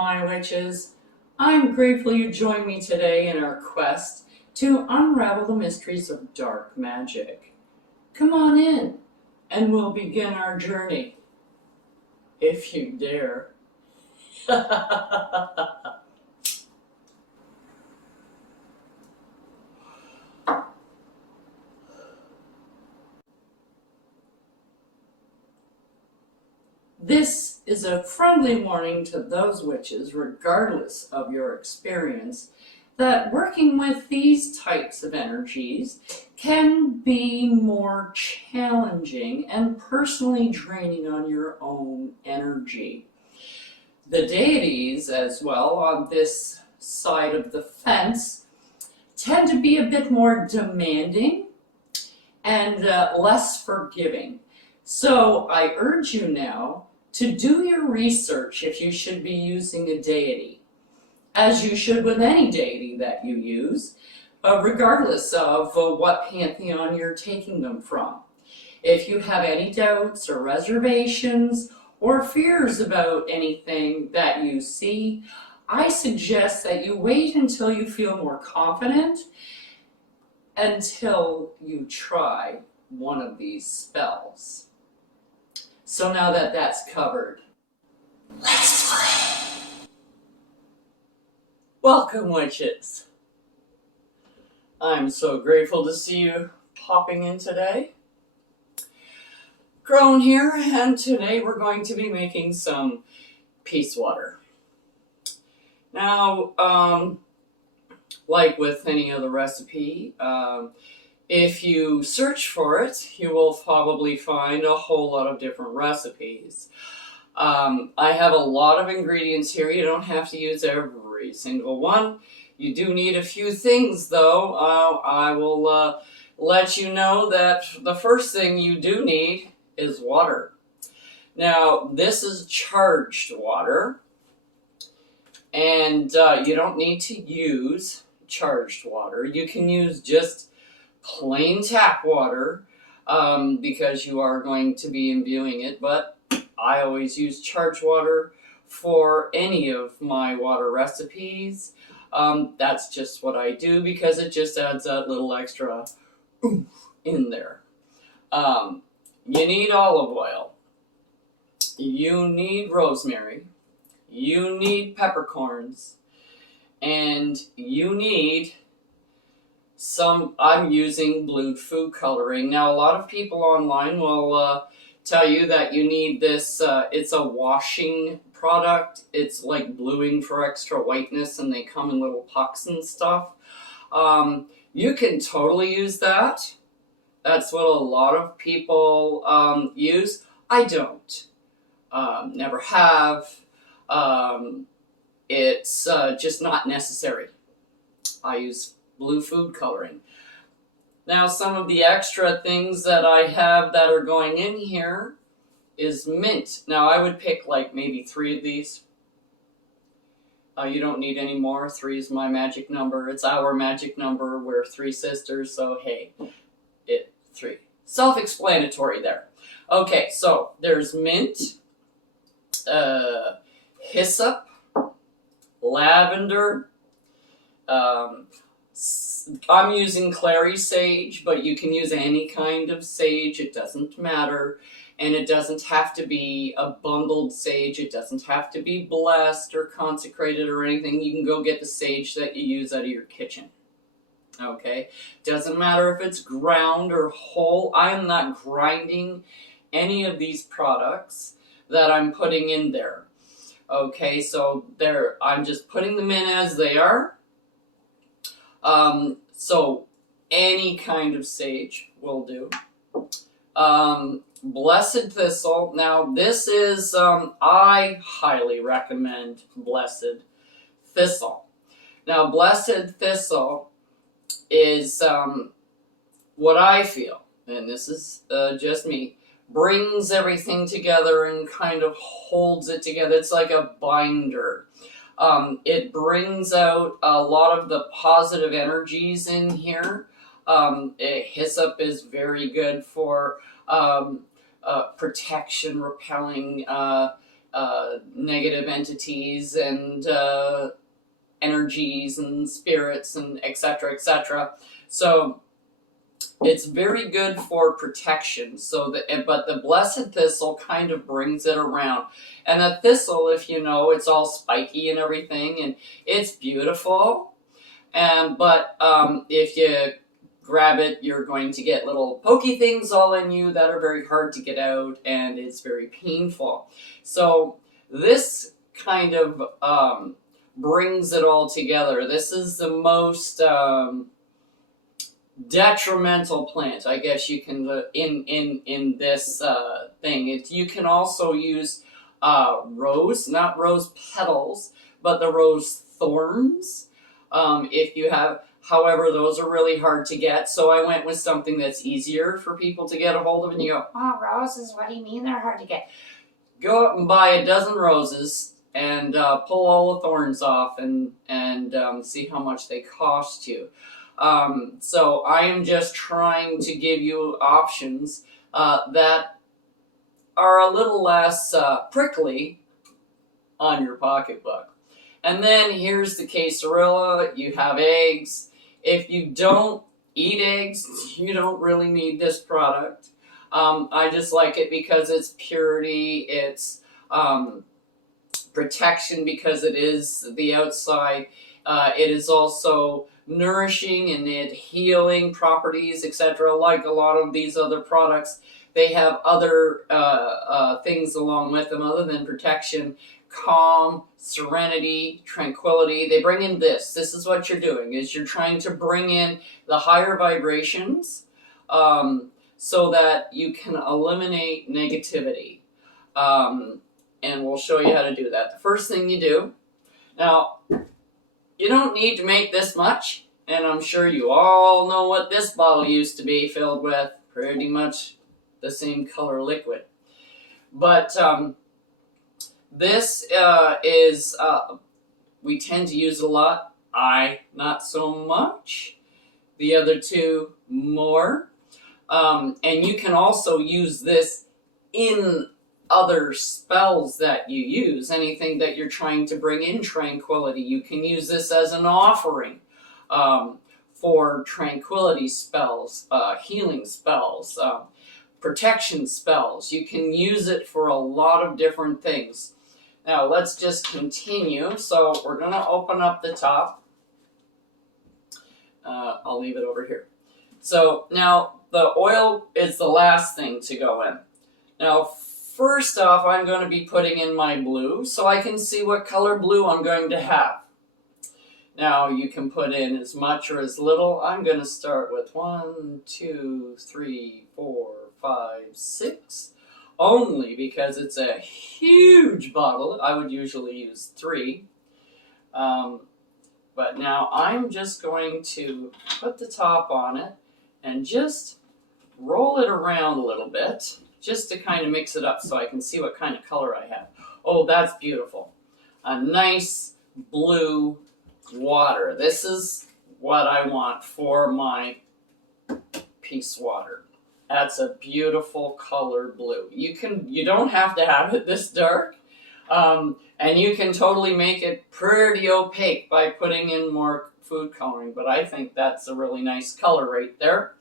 my witches. I'm grateful you joined me today in our quest to unravel the mysteries of dark magic. Come on in, and we'll begin our journey, if you dare. This is a friendly warning to those witches, regardless of your experience, that working with these types of energies can be more challenging and personally draining on your own energy. The deities, as well, on this side of the fence, tend to be a bit more demanding and less forgiving. So I urge you now to do your research if you should be using a deity, as you should with any deity that you use, regardless of what pantheon you're taking them from. If you have any doubts or reservations or fears about anything that you see, I suggest that you wait until you feel more confident until you try one of these spells. So now that that's covered, let's play! Welcome, witches! I'm so grateful to see you popping in today. Crone here, and today we're going to be making some peace water. Now, like with any other recipe, if you search for it, you will probably find a whole lot of different recipes. I have a lot of ingredients here. You don't have to use every single one. You do need a few things, though. I will let you know that the first thing you do need is water. Now, this is charged water, and you don't need to use charged water. You can use just plain tap water because you are going to be imbuing it, but I always use charged water for any of my water recipes. That's just what I do because it just adds that little extra oomph in there. You need olive oil, you need rosemary, you need peppercorns, and you need I'm using blue food coloring. Now, a lot of people online will tell you that you need this, it's a washing product. It's like bluing for extra whiteness, and they come in little pucks and stuff. You can totally use that. That's what a lot of people use. I don't. Never have. It's just not necessary. I use blue food coloring. Now, some of the extra things that I have that are going in here is mint. Now, I would pick like maybe 3 of these. You don't need any more. 3 is my magic number. It's our magic number. We're 3 sisters, so hey, 3. Self-explanatory there. Okay, so there's mint, hyssop, lavender, I'm using clary sage, but you can use any kind of sage. It doesn't matter. And it doesn't have to be a bundled sage. It doesn't have to be blessed or consecrated or anything. You can go get the sage that you use out of your kitchen. Okay? Doesn't matter if it's ground or whole. I am not grinding any of these products that I'm putting in there. Okay, so I'm just putting them in as they are. So any kind of sage will do. Blessed thistle. Now this is, I highly recommend blessed thistle. Now blessed thistle is, what I feel, and this is just me, brings everything together and kind of holds it together. It's like a binder. It brings out a lot of the positive energies in here. Hyssop is very good for protection, repelling negative entities and energies and spirits and etc. etc. So it's very good for protection. But the blessed thistle kind of brings it around. And a thistle, if you know, it's all spiky and everything, and it's beautiful. But if you grab it, you're going to get little pokey things all in you that are very hard to get out, and it's very painful. So this kind of brings it all together. This is the most detrimental plant, I guess you can in this thing. You can also use rose, not rose petals, but the rose thorns. If you have, however, those are really hard to get. So I went with something that's easier for people to get a hold of. And you go, oh, roses? What do you mean they're hard to get? Go out and buy a dozen roses and pull all the thorns off and see how much they cost you. So I am just trying to give you options that are a little less prickly on your pocketbook. And then here's the Caesarilla. You have eggs. If you don't eat eggs, you don't really need this product. I just like it because it's purity, it's protection because it is the outside. It is also nourishing and it healing properties, etc. Like a lot of these other products, they have other things along with them other than protection. Calm, serenity, tranquility. They bring in this. This is what you're doing, is you're trying to bring in the higher vibrations so that you can eliminate negativity. And we'll show you how to do that. The first thing you do, now, you don't need to make this much, and I'm sure you all know what this bottle used to be filled with, pretty much the same color liquid. But this is, we tend to use a lot. I, not so much. The other two, more. And you can also use this in other spells that you use. Anything that you're trying to bring in tranquility. You can use this as an offering for tranquility spells, healing spells, protection spells. You can use it for a lot of different things. Now let's just continue. So we're going to open up the top. I'll leave it over here. So now the oil is the last thing to go in. Now first off, I'm going to be putting in my blue so I can see what color blue I'm going to have. Now you can put in as much or as little. I'm going to start with 1, 2, 3, 4, 5, 6. Only because it's a huge bottle. I would usually use 3. But now I'm just going to put the top on it and just roll it around a little bit, just to kind of mix it up so I can see what kind of color I have. Oh, that's beautiful. A nice blue water. This is what I want for my peace water. That's a beautiful color blue. You don't have to have it this dark, and you can totally make it pretty opaque by putting in more food coloring, but I think that's a really nice color right there.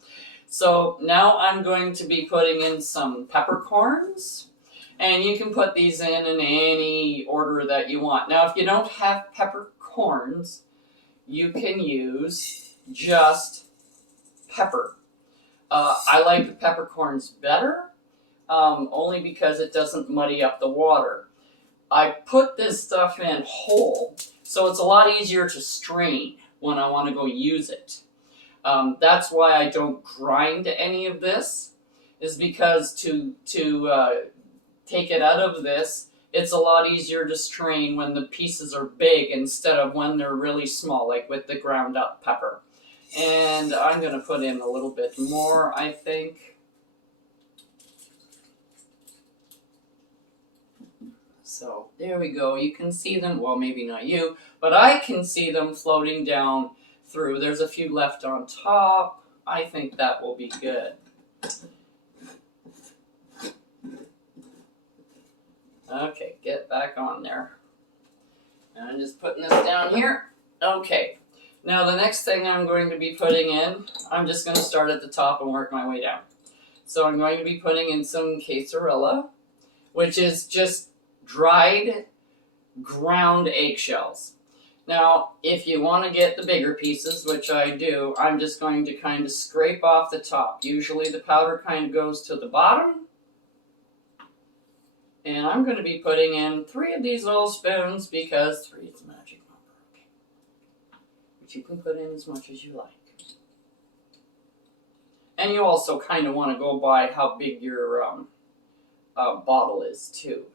So now I'm going to be putting in some peppercorns, and you can put these in any order that you want. Now if you don't have peppercorns, you can use just pepper. I like the peppercorns better, only because it doesn't muddy up the water. I put this stuff in whole, so it's a lot easier to strain when I want to go use it. That's why I don't grind any of this, is because to take it out of this, it's a lot easier to strain when the pieces are big instead of when they're really small, like with the ground up pepper. And I'm going to put in a little bit more, I think. So there we go. You can see them. Well, maybe not you, but I can see them floating down through. There's a few left on top. I think that will be good. Okay, get back on there. And I'm just putting this down here. Okay, now the next thing I'm going to be putting in, I'm just going to start at the top and work my way down. So I'm going to be putting in some cassarilla, which is just dried ground eggshells. Now, if you want to get the bigger pieces, which I do, I'm just going to kind of scrape off the top. Usually the powder kind of goes to the bottom. And I'm going to be putting in 3 of these little spoons because 3 is the magic number. Okay. But you can put in as much as you like. And you also kind of want to go by how big your bottle is too.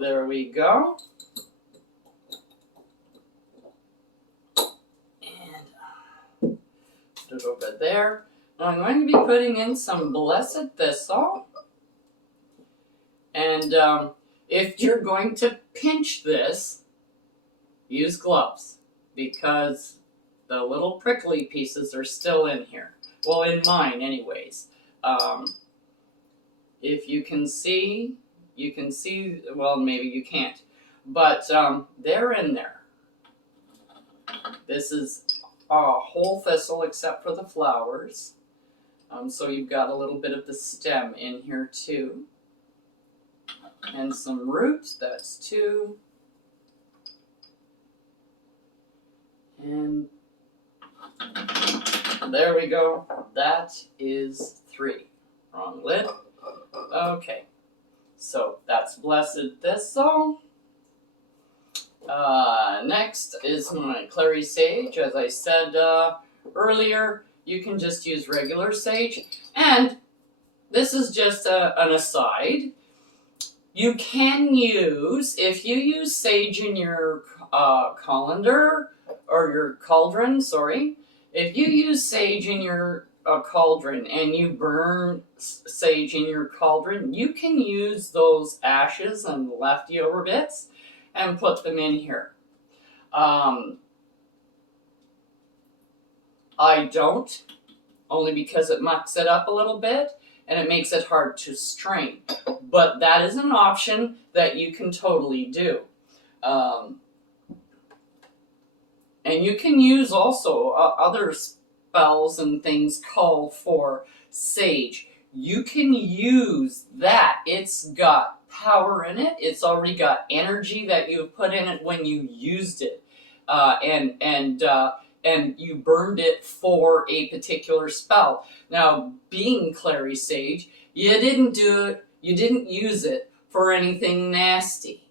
There we go. And put it over there. Now I'm going to be putting in some blessed thistle. And if you're going to pinch this, use gloves because the little prickly pieces are still in here. Well, in mine anyways. If you can see, well, maybe you can't, but they're in there. This is a whole thistle except for the flowers. So you've got a little bit of the stem in here too. And some roots, that's 2. And there we go, that is 3. Wrong lid. Okay, so that's blessed thistle. Next is my clary sage. As I said earlier, you can just use regular sage. And this is just an aside. You can use, if you use sage in your colander, or your cauldron, sorry. If you use sage in your cauldron and you burn sage in your cauldron, you can use those ashes and leftover bits and put them in here. I don't, only because it mucks it up a little bit and it makes it hard to strain. But that is an option that you can totally do. And you can use also other spells and things call for sage. You can use that. It's got power in it. It's already got energy that you put in it when you used it. And you burned it for a particular spell. Now, being clary sage, you didn't use it for anything nasty.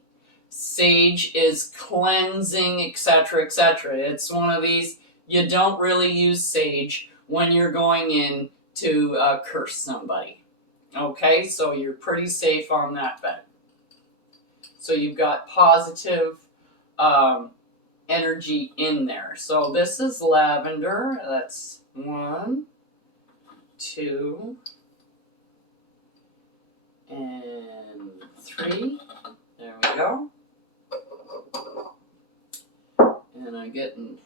Sage is cleansing, etc., etc. It's one of these, you don't really use sage when you're going in to curse somebody. Okay, so you're pretty safe on that bet. So you've got positive energy in there. So this is lavender. That's 1, 2, and 3. There we go. And I'm getting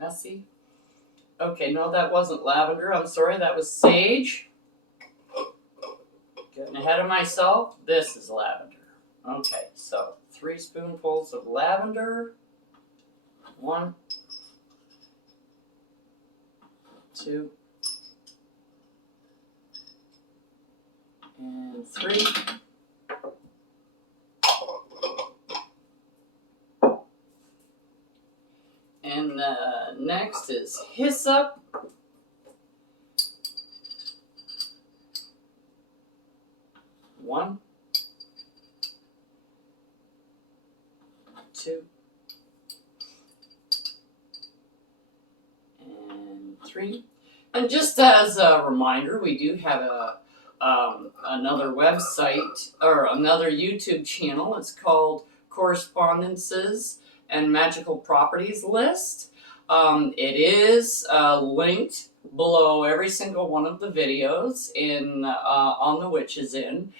messy. Okay, no, that wasn't lavender. I'm sorry, that was sage. Getting ahead of myself. This is lavender. Okay, so 3 spoonfuls of lavender. 1, 2, and 3. And next is hyssop. 1, 2, and 3. And just as a reminder, we do have another website or another YouTube channel. It's called Correspondences and Magical Properties List. It is linked below every single one of the videos on the Witches Inn.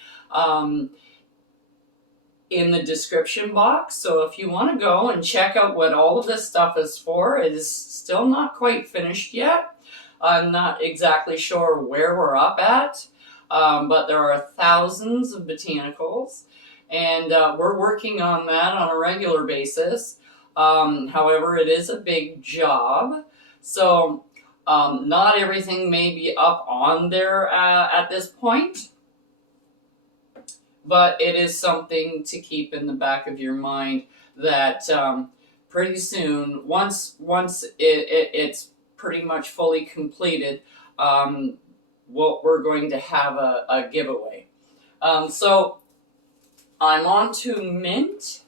In the description box. So if you want to go and check out what all of this stuff is for, it is still not quite finished yet. I'm not exactly sure where we're up at. but there are thousands of botanicals, and we're working on that on a regular basis. However, it is a big job, so not everything may be up on there at this point, but it is something to keep in the back of your mind that pretty soon, once it's pretty much fully completed, we're going to have a giveaway. So I'm on to mint.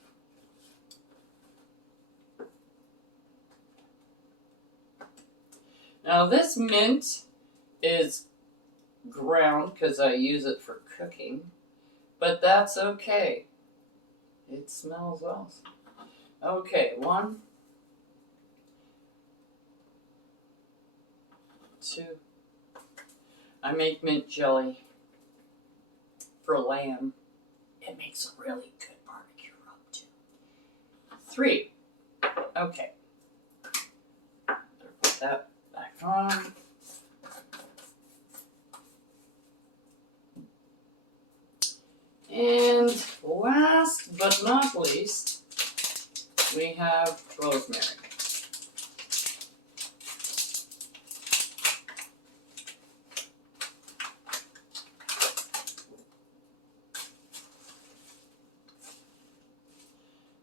Now this mint is ground because I use it for cooking, but that's okay. It smells awesome. Okay, 1, 2. I make mint jelly for lamb. It makes a really good barbecue rub too. 3. Okay. Put that back on. And last but not least, we have rosemary.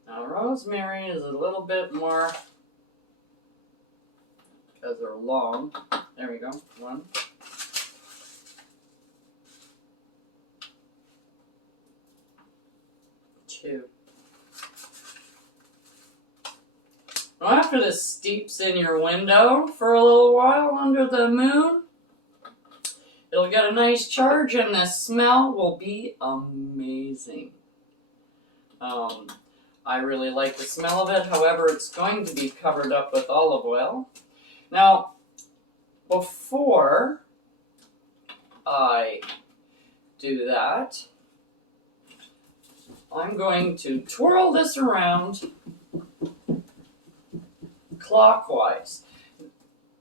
Now rosemary is a little bit more, because they're long. There we go. 1. 2. Well, after this steeps in your window for a little while under the moon, it'll get a nice charge and the smell will be amazing. I really like the smell of it. However, it's going to be covered up with olive oil. Now, before I do that, I'm going to twirl this around clockwise.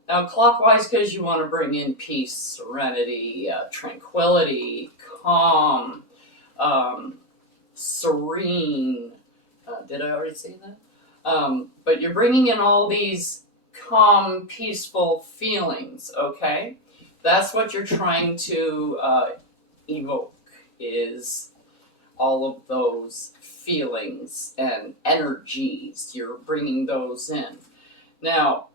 Now, clockwise because you want to bring in peace, serenity, tranquility, calm, serene. Did I already say that? But you're bringing in all these calm, peaceful feelings, okay? That's what you're trying to evoke, is all of those feelings and energies. You're bringing those in. Now,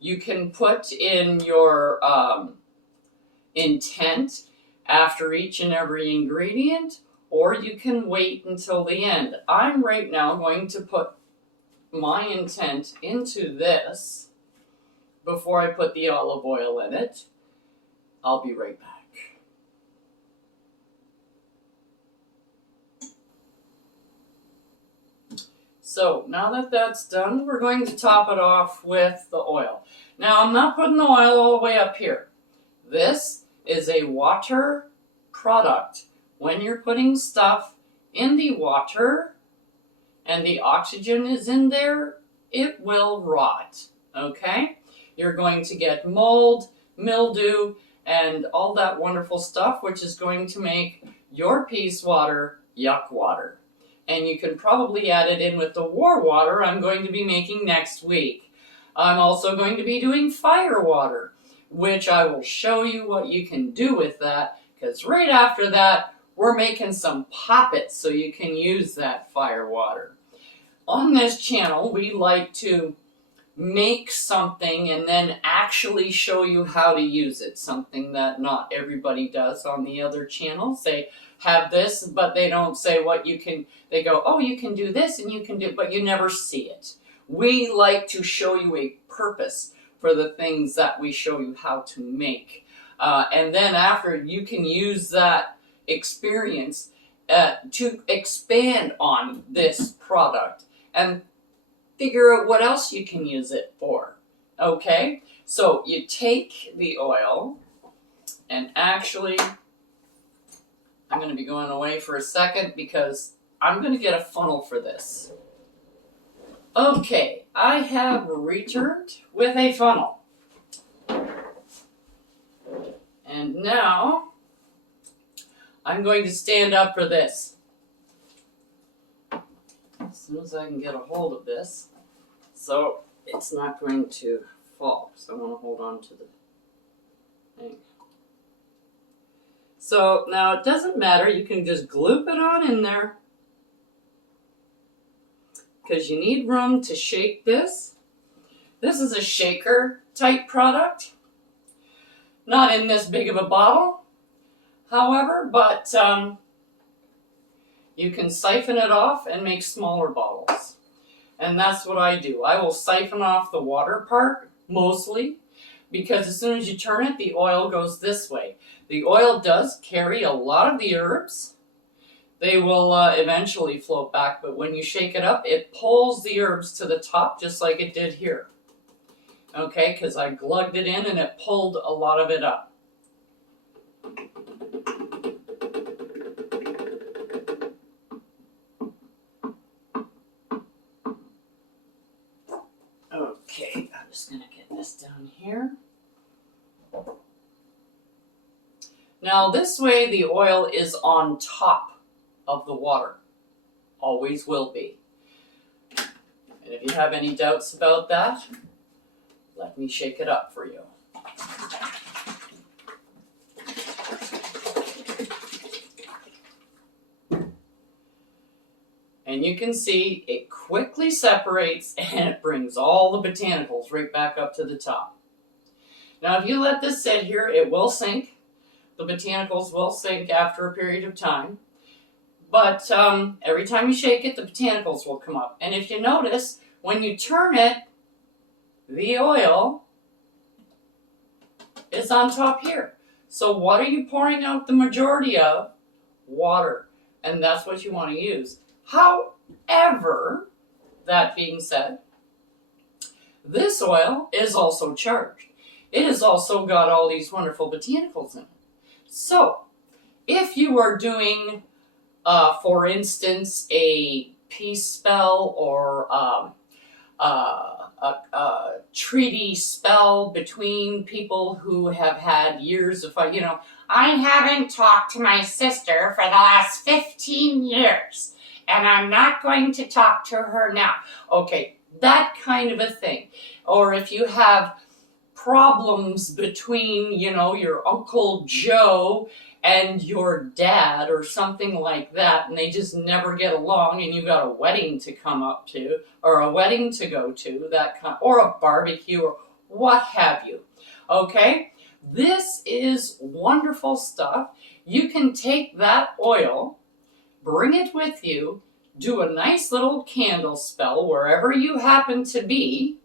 you can put in your intent after each and every ingredient, or you can wait until the end. I'm right now going to put my intent into this before I put the olive oil in it. I'll be right back. So now that that's done, we're going to top it off with the oil. Now I'm not putting the oil all the way up here. This is a water product. When you're putting stuff in the water and the oxygen is in there, it will rot, okay? You're going to get mold, mildew, and all that wonderful stuff, which is going to make your peace water yuck water. And you can probably add it in with the war water I'm going to be making next week. I'm also going to be doing fire water, which I will show you what you can do with that, because right after that, we're making some poppets so you can use that fire water. On this channel, we like to make something and then actually show you how to use it, something that not everybody does on the other channels. They have this, but they don't say what you can. They go, oh, you can do this and you can do, but you never see it. We like to show you a purpose for the things that we show you how to make. And then after, you can use that experience to expand on this product and figure out what else you can use it for. Okay? So you take the oil, and actually, I'm going to be going away for a second because I'm going to get a funnel for this. Okay, I have returned with a funnel. And now I'm going to stand up for this. As soon as I can get a hold of this, so it's not going to fall. So I want to hold on to the thing. So now it doesn't matter, you can just gloop it on in there because you need room to shake this. This is a shaker type product, not in this big of a bottle, however, but you can siphon it off and make smaller bottles. And that's what I do. I will siphon off the water part mostly, because as soon as you turn it, the oil goes this way. The oil does carry a lot of the herbs. They will eventually float back, but when you shake it up, it pulls the herbs to the top just like it did here. Okay, because I glugged it in and it pulled a lot of it up. Okay, I'm just going to get this down here. Now this way the oil is on top of the water. Always will be. And if you have any doubts about that, let me shake it up for you. And you can see it quickly separates and it brings all the botanicals right back up to the top. Now if you let this sit here, it will sink. The botanicals will sink after a period of time. But every time you shake it, the botanicals will come up. And if you notice, when you turn it, the oil is on top here. So what are you pouring out the majority of? Water. And that's what you want to use. However, that being said, this oil is also charged. It has also got all these wonderful botanicals in it. So, if you are doing, for instance, a peace spell or a treaty spell between people who have had years of, I haven't talked to my sister for the last 15 years, and I'm not going to talk to her now. Okay, that kind of a thing. Or if you have problems between, your Uncle Joe and your dad or something like that, and they just never get along, and you got a wedding to come up to, or a wedding to go to, or a barbecue, or what have you. Okay? This is wonderful stuff. You can take that oil, bring it with you, do a nice little candle spell wherever you happen to be.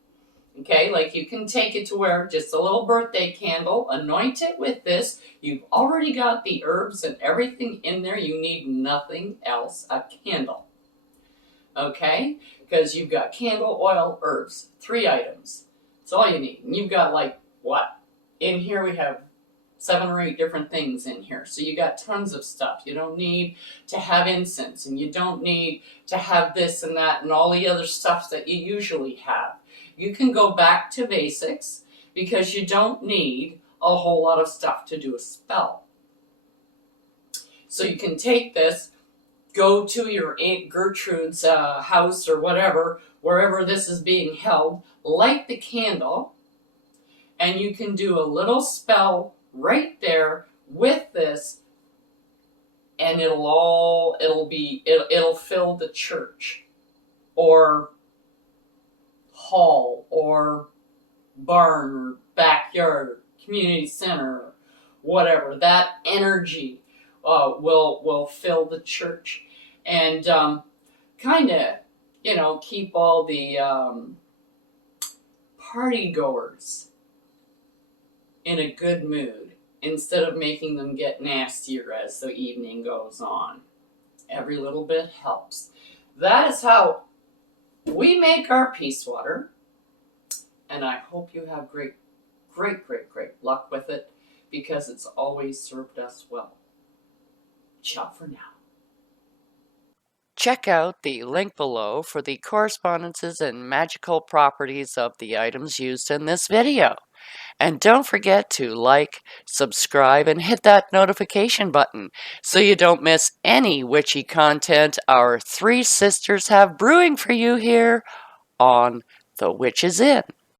Okay, like you can take it to where just a little birthday candle, anoint it with this. You've already got the herbs and everything in there. You need nothing else, a candle. Okay, because you've got candle, oil, herbs, 3 items. That's all you need. And you've got in here we have 7 or 8 different things in here. So you got tons of stuff. You don't need to have incense, and you don't need to have this and that and all the other stuff that you usually have. You can go back to basics because you don't need a whole lot of stuff to do a spell. So you can take this, go to your Aunt Gertrude's house or whatever, wherever this is being held, light the candle, and you can do a little spell right there with this, and it'll fill the church or hall or barn or backyard, community center, whatever. That energy will fill the church and kind of keep all the party goers in a good mood instead of making them get nastier as the evening goes on. Every little bit helps. That is how we make our peace water, and I hope you have great luck with it because it's always served us well. Ciao for now. Check out the link below for the correspondences and magical properties of the items used in this video. And don't forget to like, subscribe, and hit that notification button so you don't miss any witchy content our three sisters have brewing for you here on The Witches Inn.